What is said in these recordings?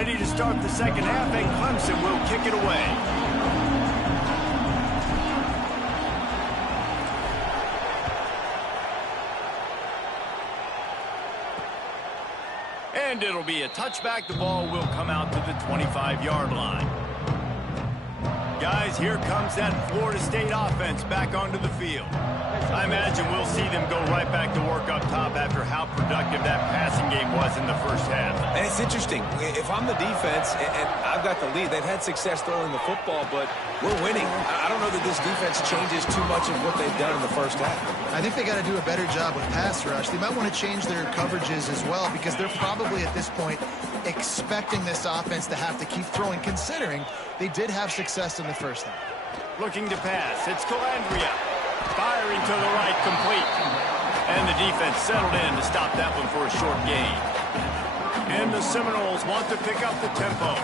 ready to start the second half, and Clemson will kick it away. And it'll be a touchback. The ball will come out to the 25-yard line. Guys, here comes that Florida State offense back onto the field. I imagine we'll see them go right back to work up top after how productive that passing game was in the first half. And it's interesting. If I'm the defense and I've got the lead, they've had success throwing the football, but we're winning. I don't know that this defense changes too much of what they've done in the first half. I think they got to do a better job with pass rush. They might want to change their coverages as well, because they're probably at this point expecting this offense to have to keep throwing, considering they did have success in the first half. Looking to pass. It's Calandria. Firing to the right, complete. And the defense settled in to stop that one for a short gain. And the Seminoles want to pick up the tempo.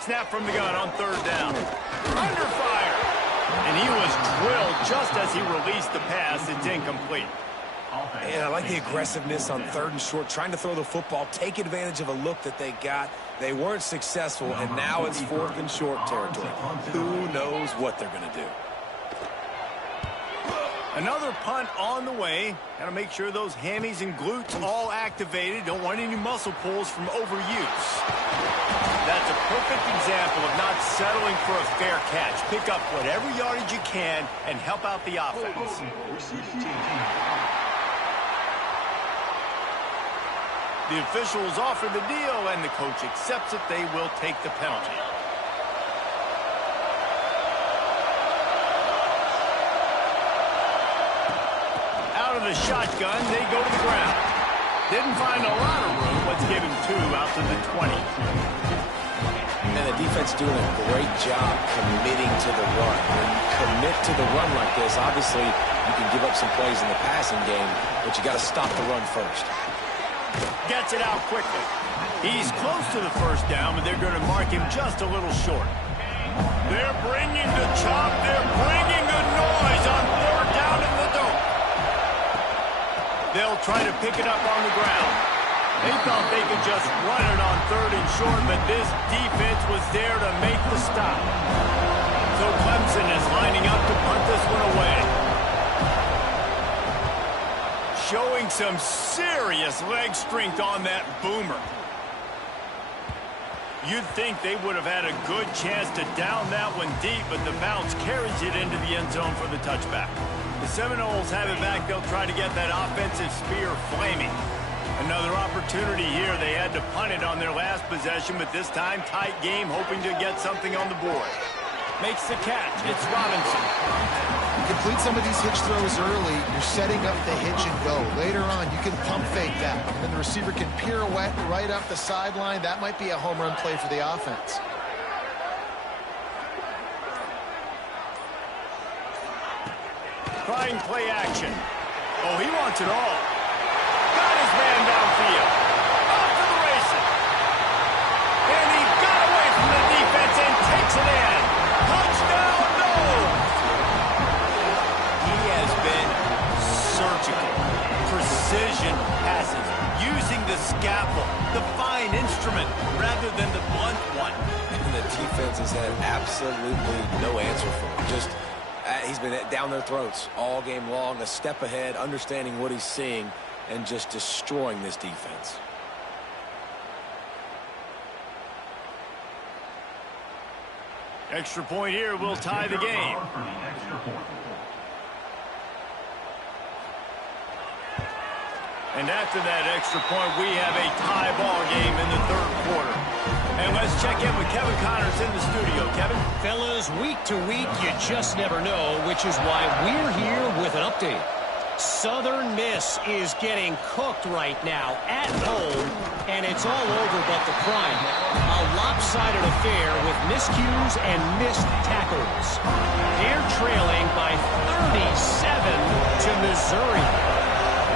Snap from the gun on third down. Under fire. And he was drilled just as he released the pass. It's incomplete. And I like the aggressiveness on third and short, trying to throw the football, take advantage of a look that they got. They weren't successful, and now it's fourth and short territory. Who knows what they're going to do? Another punt on the way. Got to make sure those hammies and glutes all activated. Don't want any muscle pulls from overuse. That's a perfect example of not settling for a fair catch. Pick up whatever yardage you can and help out the offense. The officials offer the deal, and the coach accepts it. They will take the penalty. Out of the shotgun, they go to the ground. Didn't find a lot of room. Let's give him 2 out to the 20. And the defense doing a great job committing to the run. When you commit to the run like this, obviously you can give up some plays in the passing game, but you got to stop the run first. Gets it out quickly. He's close to the first down, but they're going to mark him just a little short. They're bringing the chop. They're bringing the noise on third down in the dope. They'll try to pick it up on the ground. They thought they could just run it on third and short, but this defense was there to make the stop. So Clemson is lining up to punt this one away. Showing some serious leg strength on that boomer. You'd think they would have had a good chance to down that one deep, but the bounce carries it into the end zone for the touchback. The Seminoles have it back. They'll try to get that offensive spear flaming. Another opportunity here. They had to punt it on their last possession, but this time tight game, hoping to get something on the board. Makes the catch. It's Robinson. Complete some of these hitch throws early. You're setting up the hitch and go. Later on, you can pump fake that. And then the receiver can pirouette right up the sideline. That might be a home run play for the offense. Trying play action. Oh, he wants it all. Got his man downfield. Off to the races. And he got away from the defense and takes it in. Touchdown, no! He has been surgical. Precision passes. Using the scalpel, the fine instrument, rather than the blunt one. And the defense has had absolutely no answer for him. Just, he's been down their throats all game long, a step ahead, understanding what he's seeing, and just destroying this defense. Extra point here will tie the game. And after that extra point, we have a tie ball game in the third quarter. And let's check in with Kevin Connors in the studio. Kevin? Fellas, week to week, you just never know, which is why we're here with an update. Southern Miss is getting cooked right now at home, and it's all over but the prime. A lopsided affair with miscues and missed tackles. They're trailing by 37 to Missouri.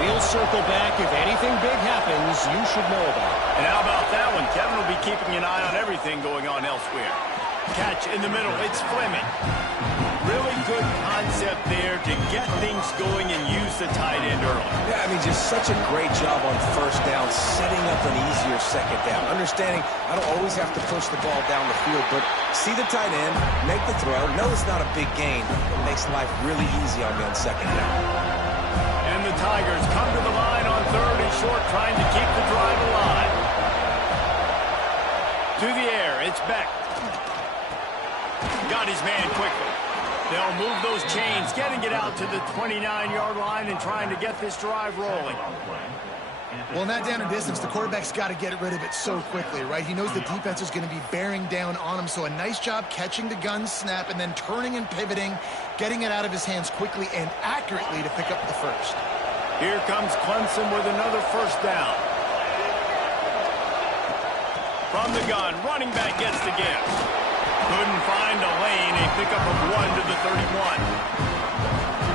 We'll circle back. If anything big happens, you should know about it. And how about that one? Kevin will be keeping an eye on everything going on elsewhere. Catch in the middle. It's Fleming. really good concept there to get things going and use the tight end early. Yeah, I mean, just such a great job on first down, setting up an easier second down. Understanding I don't always have to push the ball down the field, but see the tight end, make the throw. No, it's not a big gain. It makes life really easy on me on second down. And the Tigers come to the line on 3rd and short, trying to keep the drive alive. To the air, it's Beck. Got his man quickly. They'll move those chains, getting it out to the 29-yard line and trying to get this drive rolling. Well, in that down and distance, the quarterback's got to get rid of it so quickly, right? He knows the defense is going to be bearing down on him, so a nice job catching the gun snap and then turning and pivoting, getting it out of his hands quickly and accurately to pick up the first. Here comes Clemson with another first down. From the gun, running back gets the give. Couldn't find a lane, a pickup of 1 to the 31.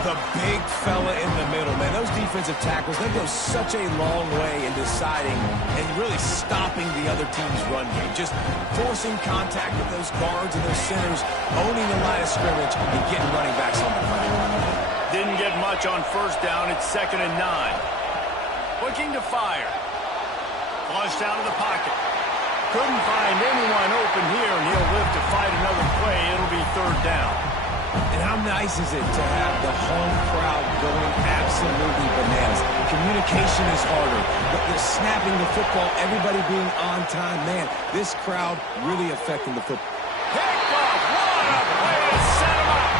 The big fella in the middle, man. Those defensive tackles, they go such a long way in deciding and really stopping the other team's run game. Just forcing contact with those guards and those centers, owning the line of scrimmage, and getting running backs on the ground. Didn't get much on first down. It's 2nd and 9. Looking to fire. Flushed out of the pocket. Couldn't find anyone open here, and he'll live to fight another play. It'll be 3rd down. And how nice is it to have the home crowd going absolutely bananas? Communication is harder, but they're snapping the football, everybody being on time. Man, this crowd really affecting the football. Picked off. What a play to set him up.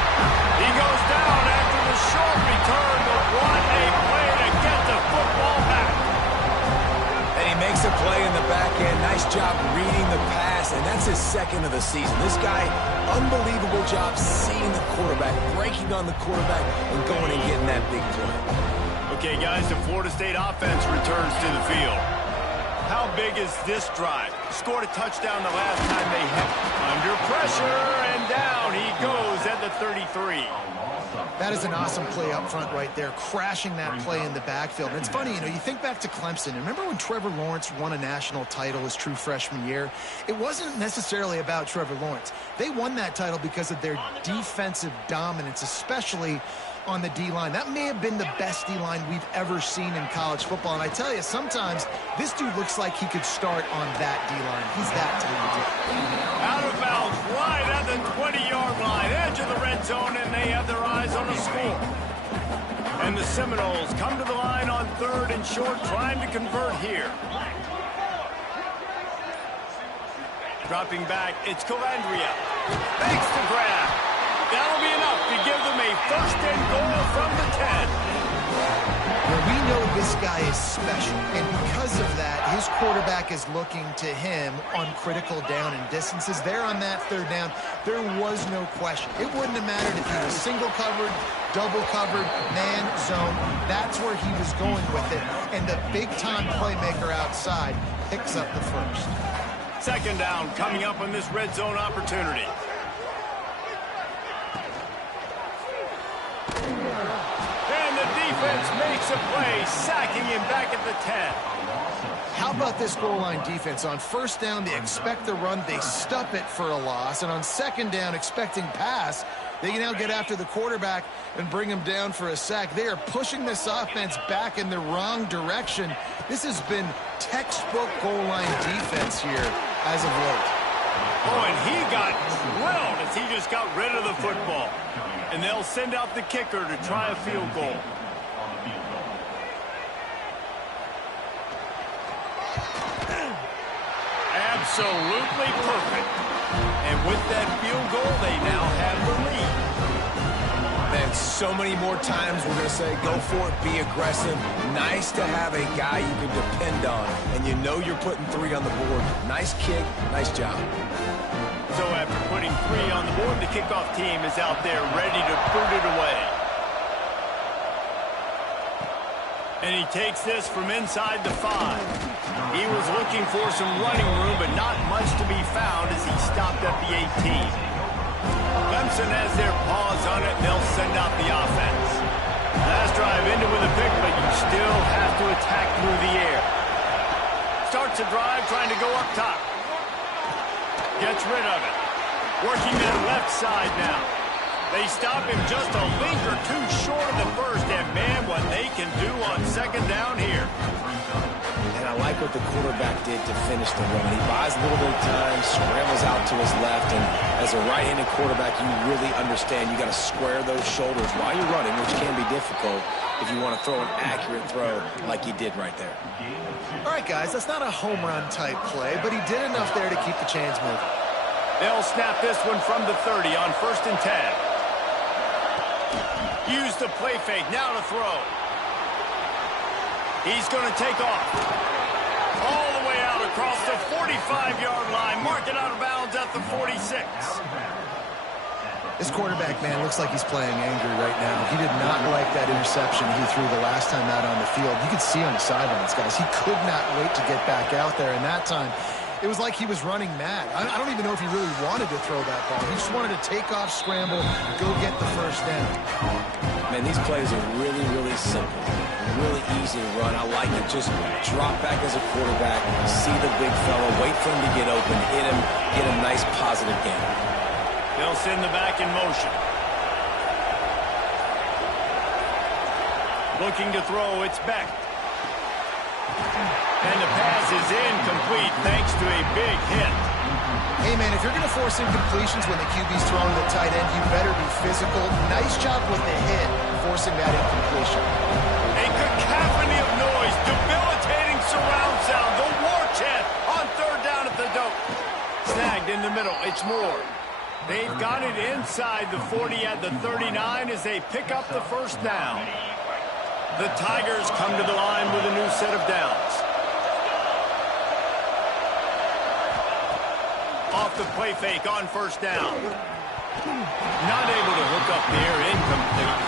He goes down after the short return, but what a play to get the football back. And he makes a play in the back end. Nice job reading the pass, and that's his 2nd of the season. This guy, unbelievable job seeing the quarterback, breaking on the quarterback, and going and getting that big play. Okay, guys, the Florida State offense returns to the field. How big is this drive? Scored a touchdown the last time they hit. Under pressure, and down he goes at the 33. That is an awesome play up front right there, crashing that play in the backfield. And it's funny, you know, you think back to Clemson. Remember when Trevor Lawrence won a national title his true freshman year? It wasn't necessarily about Trevor Lawrence. They won that title because of their defensive dominance, especially on the D-line. That may have been the best D-line we've ever seen in college football. And I tell you, sometimes this dude looks like he could start on that D-line. He's that talented. Out of bounds, right at the 20-yard line, edge of the red zone, and they have their eyes on a score. And the Seminoles come to the line on 3rd and short, trying to convert here. Dropping back, it's Calandria. Makes the grab. That'll be enough to give them a 1st and goal from the 10. Well, we know this guy is special, and because of that, his quarterback is looking to him on critical down and distances. There on that 3rd down, there was no question. It wouldn't have mattered if he was single covered, double covered, man, zone. That's where he was going with it. And the big-time playmaker outside picks up the first. 2nd down coming up on this red zone opportunity. And the defense makes a play, sacking him back at the 10. How about this goal line defense? On 1st down, they expect the run, they stuff it for a loss. And on 2nd down, expecting pass, they can now get after the quarterback and bring him down for a sack. They are pushing this offense back in the wrong direction. This has been textbook goal line defense here as of late. Oh, and he got drilled as he just got rid of the football. And they'll send out the kicker to try a field goal. Absolutely perfect. And with that field goal, they now have the lead. And so many more times we're going to say, go for it, be aggressive. Nice to have a guy you can depend on, and you know you're putting 3 on the board. Nice kick, nice job. So after putting 3 on the board, the kickoff team is out there ready to put it away. And he takes this from inside the 5. He was looking for some running room, but not much to be found as he stopped at the 18. Clemson has their paws on it, and they'll send out the offense. Last drive ended with a pick, but you still have to attack through the air. Starts a drive trying to go up top. Gets rid of it. Working that left side now. They stop him just a link or two short of the first, and man, what they can do on second down here. And I like what the quarterback did to finish the run. He buys a little bit of time, scrambles out to his left, and as a right-handed quarterback, you really understand you got to square those shoulders while you're running, which can be difficult if you want to throw an accurate throw like he did right there. All right, guys, that's not a home run type play, but he did enough there to keep the chains moving. They'll snap this one from the 30 on 1st and 10. Use the play fake, now to throw. He's going to take off. All the way out across the 45-yard line. Mark it out of bounds at the 46. This quarterback, man, looks like he's playing angry right now. He did not like that interception he threw the last time out on the field. You could see on the sidelines, guys. He could not wait to get back out there, and that time it was like he was running mad. I don't even know if he really wanted to throw that ball. He just wanted to take off, scramble, go get the first down. Man, these plays are really, really simple. Really easy to run. I like it. Just drop back as a quarterback, see the big fella, wait for him to get open, hit him, get a nice positive gain. They'll send the back in motion. Looking to throw, it's Beck. And the pass is incomplete thanks to a big hit. Hey, man, if you're going to force incompletions when the QB's throwing the tight end, you better be physical. Nice job with the hit, forcing that incompletion. A cacophony of noise, debilitating surround sound, the war chant on 3rd down at the dope. Snagged in the middle, it's Moore. They've got it inside the 40 at the 39 as they pick up the first down. The Tigers come to the line with a new set of downs. Off the play fake on 1st down. Not able to hook up there, incomplete.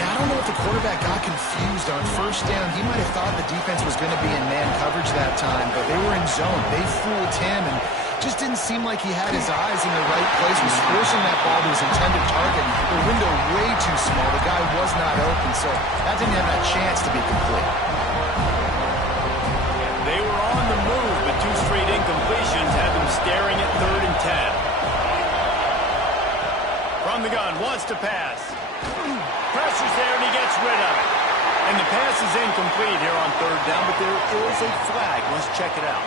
Yeah, I don't know if the quarterback got confused on 1st down. He might have thought the defense was going to be in man coverage that time, but they were in zone. They fooled him and just didn't seem like he had his eyes in the right place. Was forcing that ball to his intended target. The window way too small. The guy was not open, so that didn't have that chance to be complete. They were on the move, but 2 straight incompletions had them staring at 3rd and 10. From the gun, wants to pass. Pressure's there, and he gets rid of it. And the pass is incomplete here on 3rd down, but there is a flag. Let's check it out.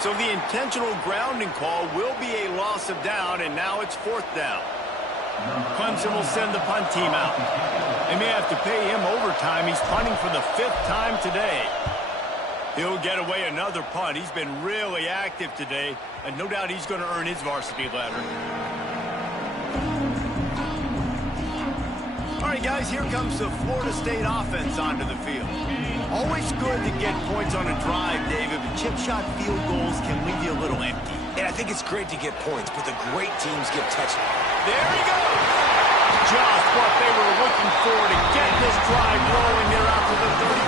So the intentional grounding call will be a loss of down, and now it's 4th down. Clemson will send the punt team out. They may have to pay him overtime. He's punting for the 5th time today. He'll get away another punt. He's been really active today, and no doubt he's going to earn his varsity letter. All right, guys, here comes the Florida State offense onto the field. Always good to get points on a drive, David, but chip shot field goals can leave you a little empty. And I think it's great to get points, but the great teams get touchdowns. There he goes! Just what they were looking for to get this drive rolling there out to the 35.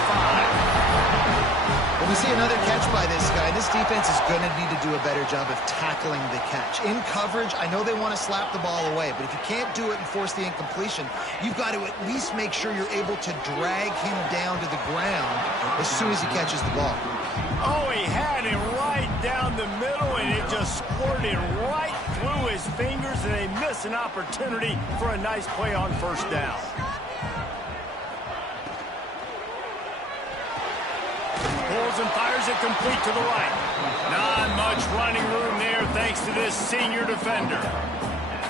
When we see another catch by this guy, this defense is going to need to do a better job of tackling the catch. In coverage, I know they want to slap the ball away, but if you can't do it and force the incompletion, you've got to at least make sure you're able to drag him down to the ground as soon as he catches the ball. Oh, he had him right down the middle, and it just squirted right through his fingers, and they miss an opportunity for a nice play on 1st down. Pulls and fires it complete to the right. Not much running room there thanks to this senior defender.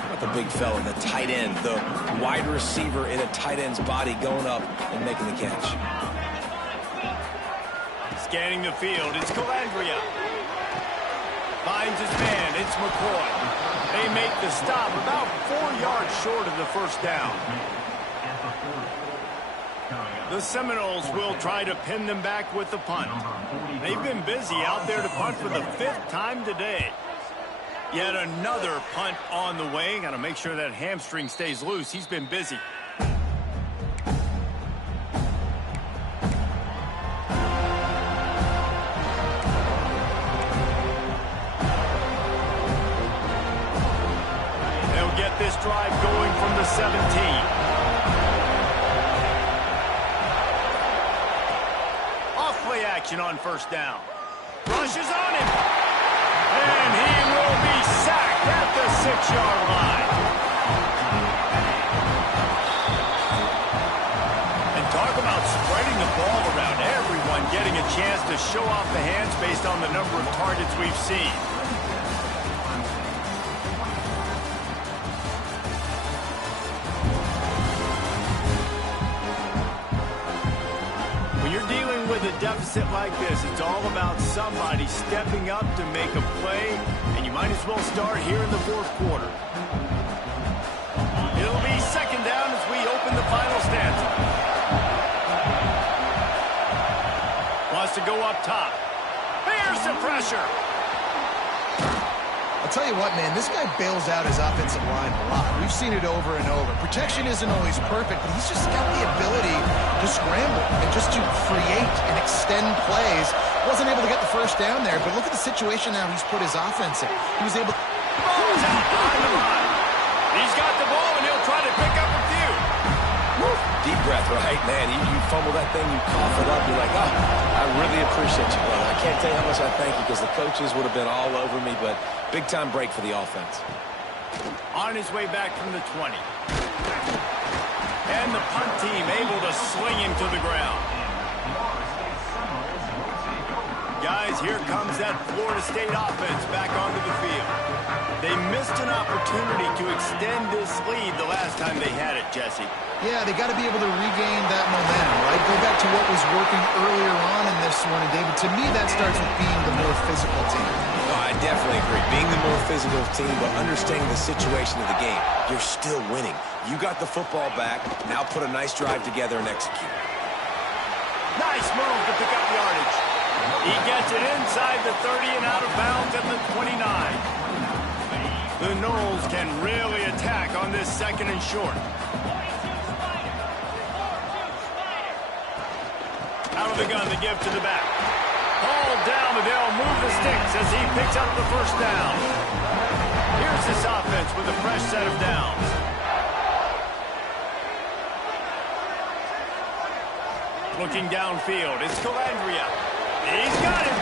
Not the big fella, the tight end, the wide receiver in a tight end's body going up and making the catch. Scanning the field, it's Calandria. Finds his man, it's McCoy. They make the stop about 4 yards short of the 1st down. The Seminoles will try to pin them back with the punt. They've been busy out there to punt for the 5th time today. Yet another punt on the way. Got to make sure that hamstring stays loose. He's been busy. They'll get this drive going from the 17. Action on 1st down. Rushes on him. And he will be sacked at the 6-yard line. And talk about spreading the ball around. Everyone getting a chance to show off the hands based on the number of targets we've seen. When you're dealing with a deficit like this, it's all about somebody stepping up to make a play, and you might as well start here in the fourth quarter. It'll be second down as we open the final stanza. Wants to go up top. Here's the pressure. I'll tell you what, man, this guy bails out his offensive line a lot. We've seen it over and over. Protection isn't always perfect, but he's just got the ability to scramble and just to create and extend plays. Wasn't able to get the first down there, but look at the situation now he's put his offense in. He was able to... Ball's out behind the line. He's got the ball, and he'll try to pick up a few. Woo. Deep breath, right? Man, you fumble that thing, you cough it up, you're like, oh, I really appreciate you, brother. I can't tell you how much I thank you because the coaches would have been all over me, but big-time break for the offense. On his way back from the 20. And the punt team able to sling him to the ground. Guys, here comes that Florida State offense back onto the field. They missed an opportunity to extend this lead the last time they had it, Jesse. Yeah, they got to be able to regain that momentum, right? Go back to what was working earlier on in this one. And, David, to me, that starts with being the more physical team. No, I definitely agree. Being the more physical team, but understanding the situation of the game. You're still winning. You got the football back. Now put a nice drive together and execute. Nice move to pick up yardage. He gets it inside the 30 and out of bounds at the 29. The Noles can really attack on this second and short. Out of the gun, the give to the back. Ball down, but they'll move the sticks as he picks up the first down. Here's this offense with a fresh set of downs. Looking downfield, it's Calandria. He's got it.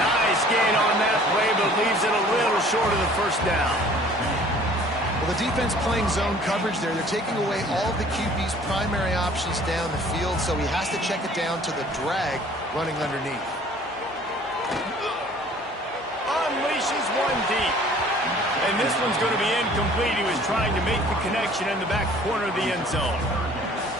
Nice gain on that play, but leaves it a little short of the first down. Well, the defense playing zone coverage there. They're taking away all of the QB's primary options down the field, so he has to check it down to the drag running underneath. Unleashes one deep. And this one's going to be incomplete. He was trying to make the connection in the back corner of the end zone.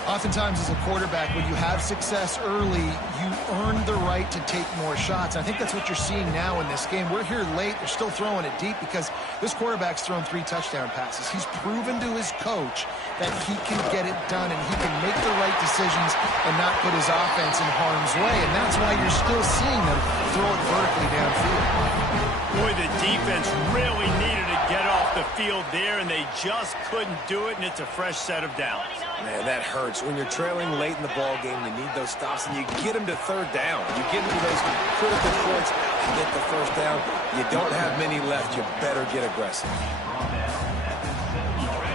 Oftentimes as a quarterback, when you have success early, you earn the right to take more shots. I think that's what you're seeing now in this game. We're here late. They're still throwing it deep because this quarterback's thrown 3 touchdown passes. He's proven to his coach that he can get it done and he can make the right decisions and not put his offense in harm's way. And that's why you're still seeing them throw it vertically downfield. Boy, the defense really needed to get off the field there, and they just couldn't do it, and it's a fresh set of downs. Man, that hurts. When you're trailing late in the ball game, you need those stops, and you get them to third down. You get them to those critical points and get the first down. You don't have many left. You better get aggressive.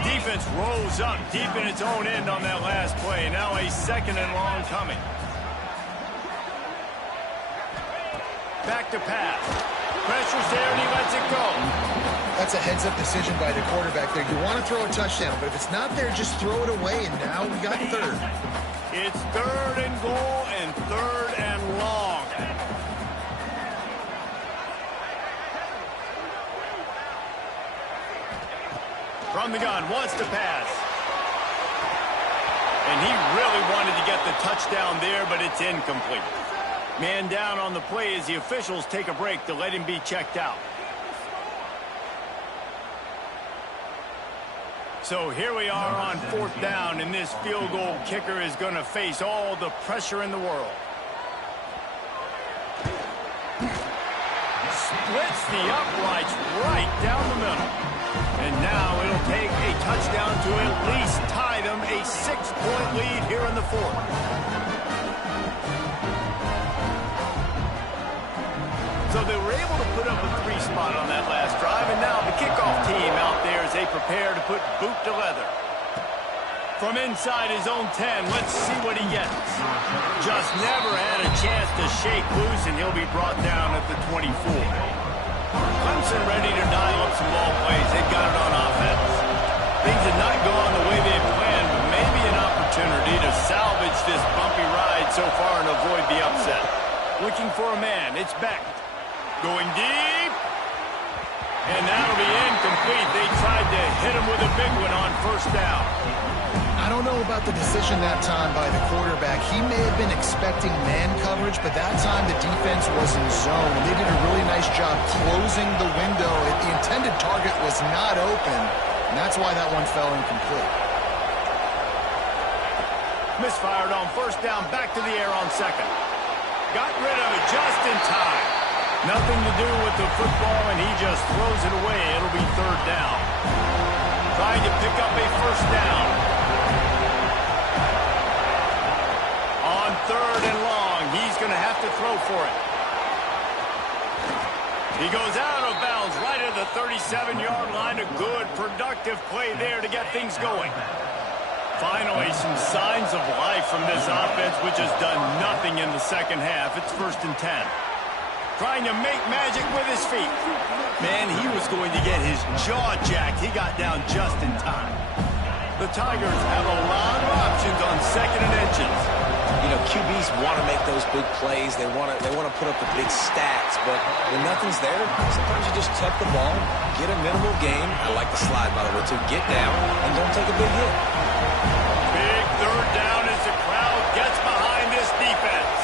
Defense rose up deep in its own end on that last play. Now a second and long coming. Back to pass. Pressure's there, and he lets it go. That's a heads-up decision by the quarterback there. You want to throw a touchdown, but if it's not there, just throw it away, and now we got third. It's third and goal and third and long. From the gun, wants to pass. And he really wanted to get the touchdown there, but it's incomplete. Man down on the play as the officials take a break to let him be checked out. So here we are on fourth down, and this field goal kicker is going to face all the pressure in the world. Splits the uprights right down the middle. And now it'll take a touchdown to at least tie them a 6-point lead here in the fourth. So they were able to put up a 3 spot on that last drive, and now the kickoff team out there as they prepare to put boot to leather. From inside his own 10, let's see what he gets. Just never had a chance to shake loose, and he'll be brought down at the 24. Clemson ready to dial up some ball plays. They got it on offense. Things did not go on the way they had planned, but maybe an opportunity to salvage this bumpy ride so far and avoid the upset. Looking for a man. It's Beck. Going deep. And that'll be incomplete. They tried to hit him with a big one on first down. I don't know about the decision that time by the quarterback. He may have been expecting man coverage, but that time the defense was in zone. They did a really nice job closing the window. The intended target was not open, and that's why that one fell incomplete. Misfired on first down, back to the air on second. Got rid of it just in time. Nothing to do with the football, and he just throws it away. It'll be third down. Trying to pick up a first down. On third and long, he's going to have to throw for it. He goes out of bounds right at the 37-yard line. A good, productive play there to get things going. Finally, some signs of life from this offense, which has done nothing in the second half. It's 1st and 10. Trying to make magic with his feet. Man, he was going to get his jaw jacked. He got down just in time. The Tigers have a lot of options on second and inches. You know, QBs want to make those big plays. They want to put up the big stats. But when nothing's there, sometimes you just tuck the ball, get a minimal gain. I like the slide, by the way, too. Get down and don't take a big hit. Big third down as the crowd gets behind this defense.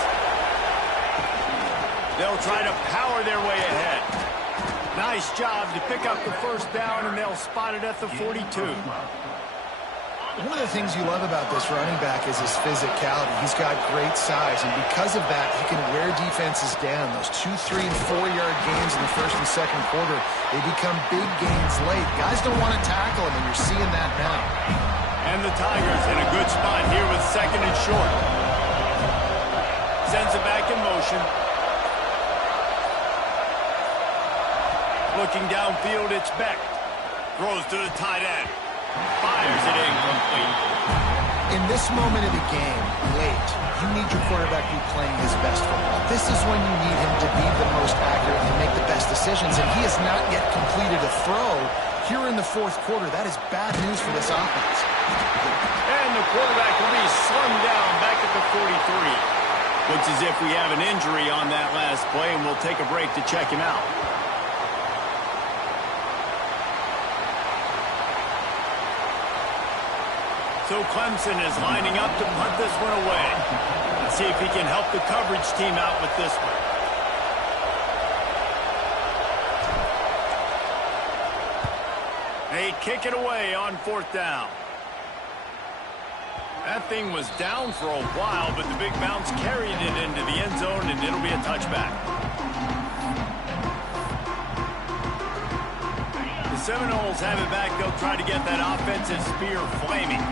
They'll try to power their way ahead. Nice job to pick up the first down, and they'll spot it at the 42. One of the things you love about this running back is his physicality. He's got great size, and because of that, he can wear defenses down. Those 2, 3, and 4-yard gains in the first and second quarter, they become big gains late. Guys don't want to tackle him, and you're seeing that now. And the Tigers in a good spot here with second and short. Sends it back in motion. Looking downfield, it's Beck. Throws to the tight end. Fires it incomplete. In this moment of the game, late, you need your quarterback to be playing his best football. This is when you need him to be the most accurate and make the best decisions, and he has not yet completed a throw here in the fourth quarter. That is bad news for this offense. And the quarterback will be slung down back at the 43. Looks as if we have an injury on that last play, and we'll take a break to check him out. So Clemson is lining up to punt this one away. Let's see if he can help the coverage team out with this one. They kick it away on fourth down. That thing was down for a while, but the big bounce carried it into the end zone, and it'll be a touchback. The Seminoles have it back. They'll try to get that offensive spear flaming.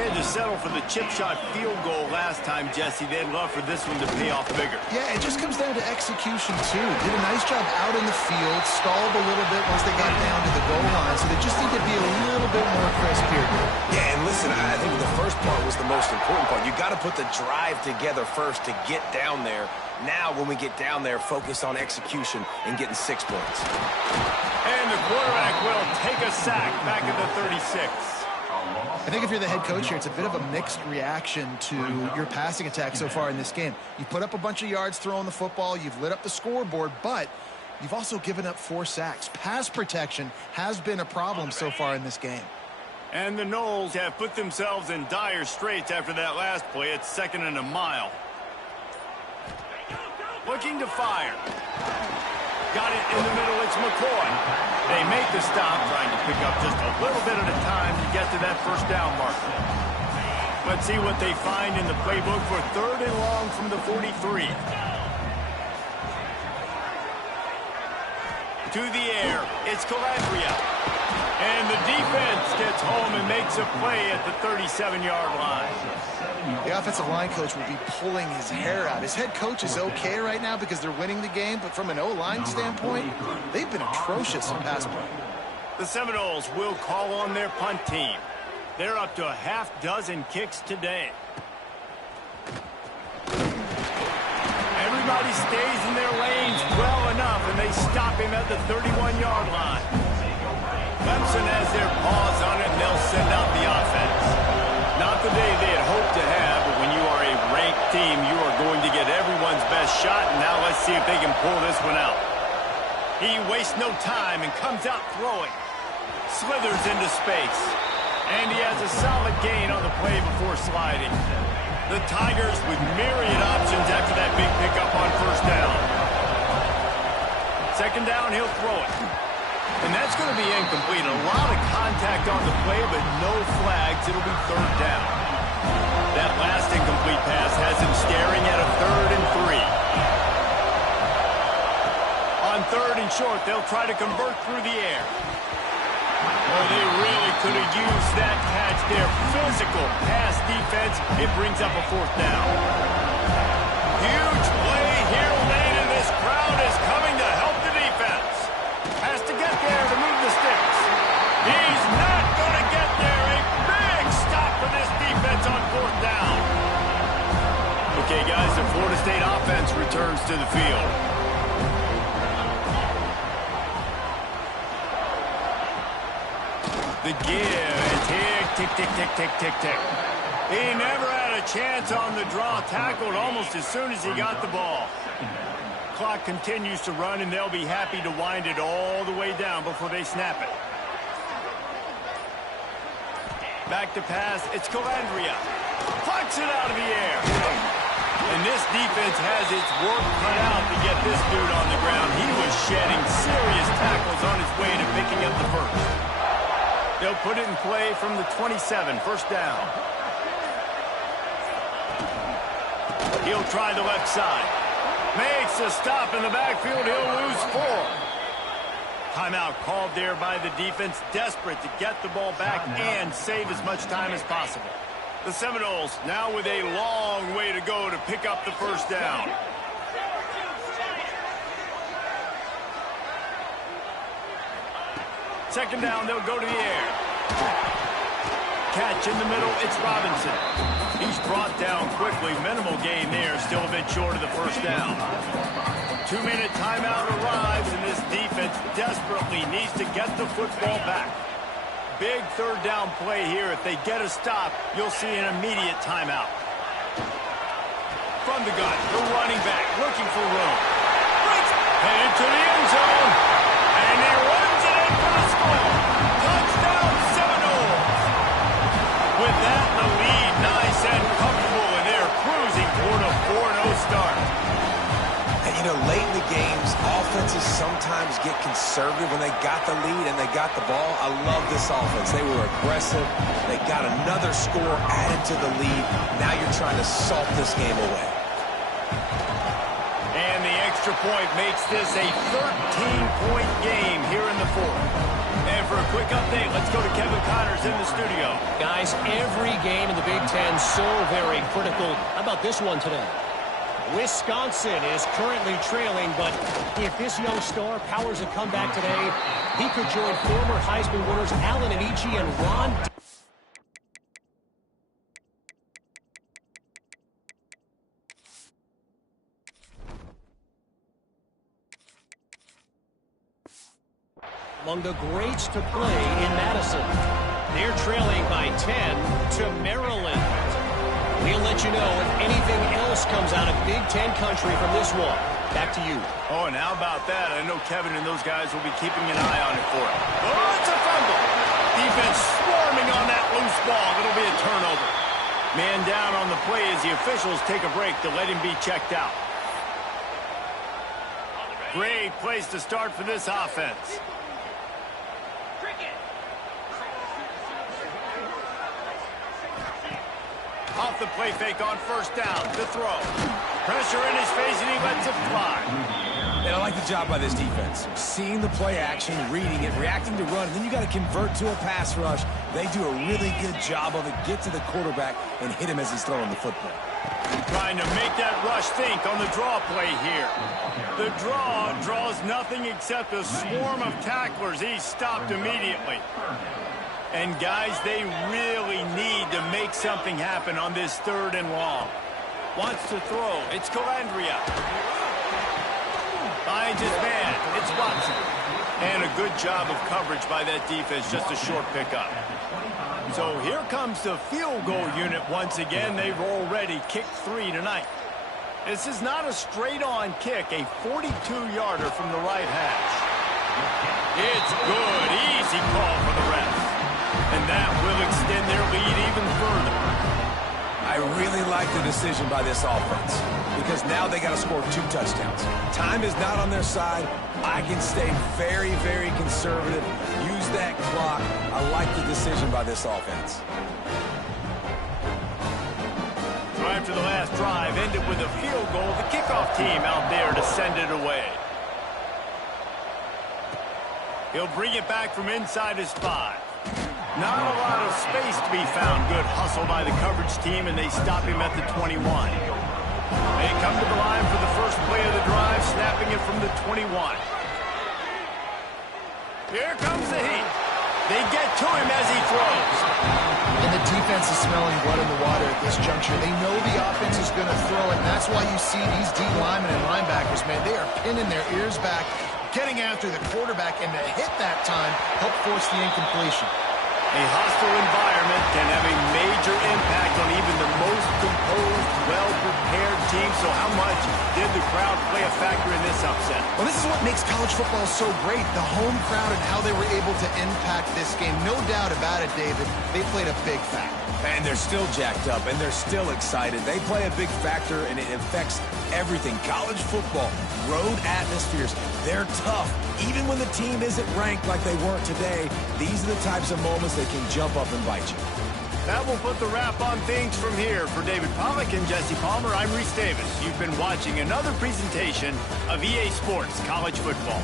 Had to settle for the chip shot field goal last time, Jesse. They'd love for this one to pay off bigger. Yeah, it just comes down to execution, too. Did a nice job out in the field, stalled a little bit once they got down to the goal line, so they just need to be a little bit more crisp here. Yeah, and listen, I think the first part was the most important part. You got to put the drive together first to get down there. Now, when we get down there, focus on execution and getting 6 points. And the quarterback will take a sack back at the 36. I think if you're the head coach here, it's a bit of a mixed reaction to your passing attack so far in this game. You put up a bunch of yards throwing the football, you've lit up the scoreboard, but you've also given up 4 sacks. Pass protection has been a problem so far in this game. And the Noles have put themselves in dire straits after that last play. It's 2nd and a mile. Looking to fire. Got it in the middle, it's McCoy. They make the stop, trying to pick up just a little bit at a time to get to that first down marker. Let's see what they find in the playbook for 3rd and long from the 43. To the air, it's Calabria. And the defense gets home and makes a play at the 37-yard line. The offensive line coach will be pulling his hair out. His head coach is okay right now because they're winning the game, but from an O-line standpoint, they've been atrocious in pass play. The Seminoles will call on their punt team. They're up to a half-dozen kicks today. Everybody stays in their lane screens well enough, and they stop him at the 31-yard line. Clemson has their paws on it, and they'll send out the offense. Not the day they had hoped to have, but when you are a ranked team, you are going to get everyone's best shot, and now let's see if they can pull this one out. He wastes no time and comes out throwing. Slithers into space. And he has a solid gain on the play before sliding. The Tigers with myriad options after that big pickup on first down. Second down, he'll throw it. And that's going to be incomplete. A lot of contact on the play, but no flags. It'll be third down. That last incomplete pass has him staring at a 3rd and 3. On 3rd and short, they'll try to convert through the air. Oh, they really could have used that catch there. Physical pass defense. It brings up a 4th down. Huge play here late, and this crowd is coming to help the defense. Has to get there to move the sticks. He's not going to get there. A big stop for this defense on 4th down. Okay, guys, the Florida State offense returns to the field. The give, and tick, tick, tick, tick, tick, tick, tick. He never had a chance on the draw. Tackled almost as soon as he got the ball. Clock continues to run, and they'll be happy to wind it all the way down before they snap it. Back to pass. It's Calandria. Plucks it out of the air. And this defense has its work cut out to get this dude on the ground. He was shedding serious tackles on his way to picking up the first. They'll put it in play from the 27, first down. He'll try the left side. Makes a stop in the backfield. He'll lose 4. Timeout called there by the defense, desperate to get the ball back and save as much time as possible. The Seminoles now with a long way to go to pick up the first down. Second down, they'll go to the air. Catch in the middle, it's Robinson. He's brought down quickly. Minimal gain there, still a bit short of the first down. 2-minute timeout arrives, and this defense desperately needs to get the football back. Big third down play here. If they get a stop, you'll see an immediate timeout. From the gun, the running back looking for room. Headed to the end zone, and he runs it in for the score. Touchdown Seminoles. With that, the lead nice and comfortable, and they're cruising toward a 4-0 start. And, you know, late in the games, offenses sometimes get conservative when they got the lead and they got the ball. I love this offense. They were aggressive. They got another score added to the lead. Now you're trying to salt this game away. And the extra point makes this a 13-point game here in the 4th. And for a quick update, let's go to Kevin Connors in the studio. Guys, every game in the Big Ten so very critical. How about this one today? Wisconsin is currently trailing, but if this young star powers a comeback today, he could join former Heisman winners Allen Amici and Ron among the greats to play in Madison. They're trailing by 10 to Maryland. We'll let you know if anything else comes out of Big Ten country from this one. Back to you. Oh, and how about that? I know Kevin and those guys will be keeping an eye on it for it. Oh, it's a fumble. Defense swarming on that loose ball. It'll be a turnover. Man down on the play as the officials take a break to let him be checked out. Great place to start for this offense. Off the play fake on first down. The throw. Pressure in his face, and he lets it fly. And I like the job by this defense. Seeing the play action, reading it, reacting to run, and then you got to convert to a pass rush. They do a really good job of it. Get to the quarterback and hit him as he's throwing the football. Trying to make that rush think on the draw play here. The draw draws nothing except a swarm of tacklers. He's stopped immediately. And, guys, they really need to make something happen on this 3rd and long. Wants to throw. It's Calandria. Finds his man. It's Watson. And a good job of coverage by that defense. Just a short pickup. So here comes the field goal unit once again. They've already kicked 3 tonight. This is not a straight-on kick. A 42-yarder from the right hash. It's good. Easy call for the ref. And that will extend their lead even further. I really like the decision by this offense because now they got to score 2 touchdowns. Time is not on their side. I can stay very, very conservative. Use that clock. I like the decision by this offense. So after the last drive ended with a field goal, the kickoff team out there to send it away. He'll bring it back from inside his 5. Not a lot of space to be found. Good hustle by the coverage team, and they stop him at the 21. They come to the line for the first play of the drive, snapping it from the 21. Here comes the heat. They get to him as he throws. And the defense is smelling blood in the water at this juncture. They know the offense is going to throw it, and that's why you see these D linemen and linebackers, man, they are pinning their ears back, getting after the quarterback, and to hit that time, help force the incompletion. A hostile environment can have a major impact on even the most composed, well-prepared team. So how much did the crowd play a factor in this upset? Well, this is what makes college football so great, the home crowd and how they were able to impact this game. No doubt about it, David. They played a big factor. And they're still jacked up, and they're still excited. They play a big factor, and it affects everything. College football, road atmospheres, they're tough. Even when the team isn't ranked like they weren't today, these are the types of moments that can jump up and bite you. That will put the wrap on things from here. For David Pollack and Jesse Palmer, I'm Reese Davis. You've been watching another presentation of EA Sports College Football.